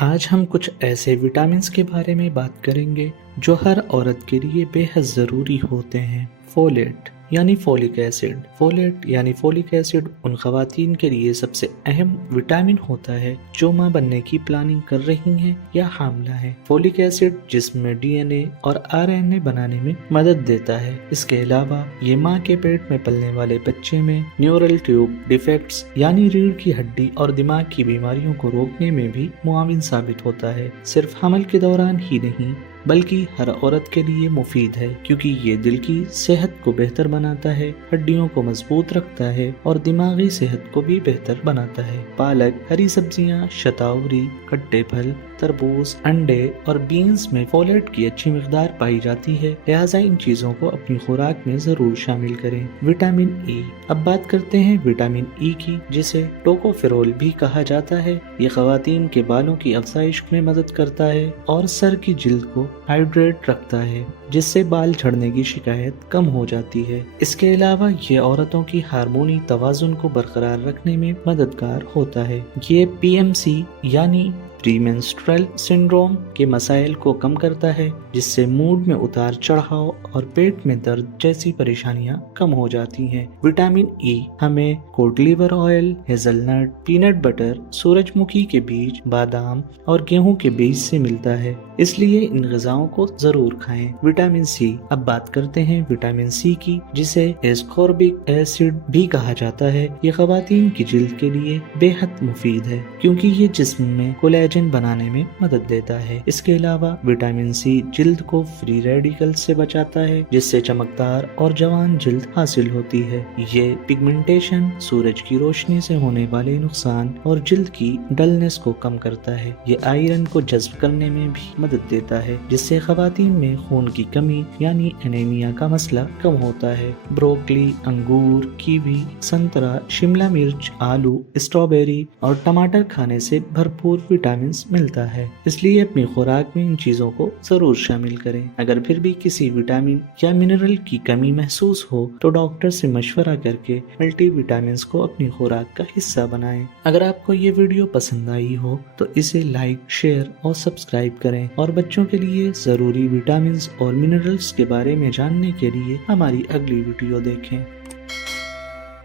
آج ہم کچھ ایسے وٹامنس کے بارے میں بات کریں گے جو ہر عورت کے لیے بے حد ضروری ہوتے ہیں۔ فولیٹ یعنی فولک ایسڈ۔ فولیٹ یعنی فولک ایسڈ ان خواتین کے لیے سب سے اہم وٹامن ہوتا ہے جو ماں بننے کی پلاننگ کر رہی ہیں یا حاملہ ہیں۔ فولک ایسڈ جسم میں ڈی این اے اور آر این اے بنانے میں مدد دیتا ہے۔ اس کے علاوہ یہ ماں کے پیٹ میں پلنے والے بچے میں نیورل ٹیوب ڈیفیکٹس یعنی ریڑھ کی ہڈی اور دماغ کی بیماریوں کو روکنے میں بھی معاون ثابت ہوتا ہے۔ صرف حمل کے دوران ہی نہیں بلکہ ہر عورت کے لیے مفید ہے، کیونکہ یہ دل کی صحت کو بہتر بناتا ہے، ہڈیوں کو مضبوط رکھتا ہے اور دماغی صحت کو بھی بہتر بناتا ہے۔ پالک، ہری سبزیاں، شتاوری، کھٹے پھل، تربوز، انڈے اور بینز میں فولیٹ کی اچھی مقدار پائی جاتی ہے، لہٰذا ان چیزوں کو اپنی خوراک میں ضرور شامل کریں۔ Vitamin E. اب بات کرتے ہیں وٹامن ای کی، جسے ٹوکوفیرول بھی کہا جاتا ہے۔ یہ خواتین کے بالوں کی افزائش میں مدد کرتا ہے اور سر کی جلد کو ہائیڈریٹ رکھتا ہے، جس سے بال جھڑنے کی شکایت کم ہو جاتی ہے۔ اس کے علاوہ یہ عورتوں کی ہارمونی توازن کو برقرار رکھنے میں مددگار ہوتا ہے۔ یہ پی ایم سی یعنی پری مینسٹرل سنڈروم کے مسائل کو کم کرتا ہے، جس سے موڈ میں اتار چڑھاؤ اور پیٹ میں درد جیسی پریشانیاں کم ہو جاتی ہیں۔ وٹامن ای ہمیں کوڈ لیور آئل، ہیزل نٹ، پینٹ بٹر، سورج مکھی کے بیج، بادام اور گیہوں کے بیج سے ملتا ہے، اس لیے ان غذاؤں کو ضرور کھائیں۔ Vitamin C. اب بات کرتے ہیں وٹامن سی کی، جسے ایسکوربک ایسڈ بھی کہا جاتا ہے۔ یہ خواتین کی جلد کے لیے بے حد مفید ہے، کیونکہ یہ جسم میں کولیجن بنانے میں مدد دیتا ہے۔ اس کے علاوہ وٹامن سی جلد کو فری ریڈیکل سے بچاتا ہے، جس سے چمکدار اور جوان جلد حاصل ہوتی ہے۔ یہ پگمنٹیشن، سورج کی روشنی سے ہونے والے نقصان اور جلد کی ڈلنس کو کم کرتا ہے۔ یہ آئرن کو جذب کرنے میں بھی مدد دیتا ہے، جس سے خواتین میں خون کی کمی یعنی انیمیا کا مسئلہ کم ہوتا ہے۔ بروکلی، انگور، کیوی، سنترا، شملہ مرچ، آلو، اسٹرابیری اور ٹماٹر کھانے سے بھرپور وٹامنز ملتا ہے، اس لیے اپنی خوراک میں ان چیزوں کو ضرور شامل کریں۔ اگر پھر بھی کسی وٹامن یا منرل کی کمی محسوس ہو تو ڈاکٹر سے مشورہ کر کے ملٹی وٹامنز کو اپنی خوراک کا حصہ بنائیں۔ اگر آپ کو یہ ویڈیو پسند آئی ہو تو اسے لائک، شیئر اور سبسکرائب کریں، اور بچوں کے لیے ضروری وٹامنز اور منرلز کے بارے میں جاننے کے لیے ہماری اگلی ویڈیو دیکھیں۔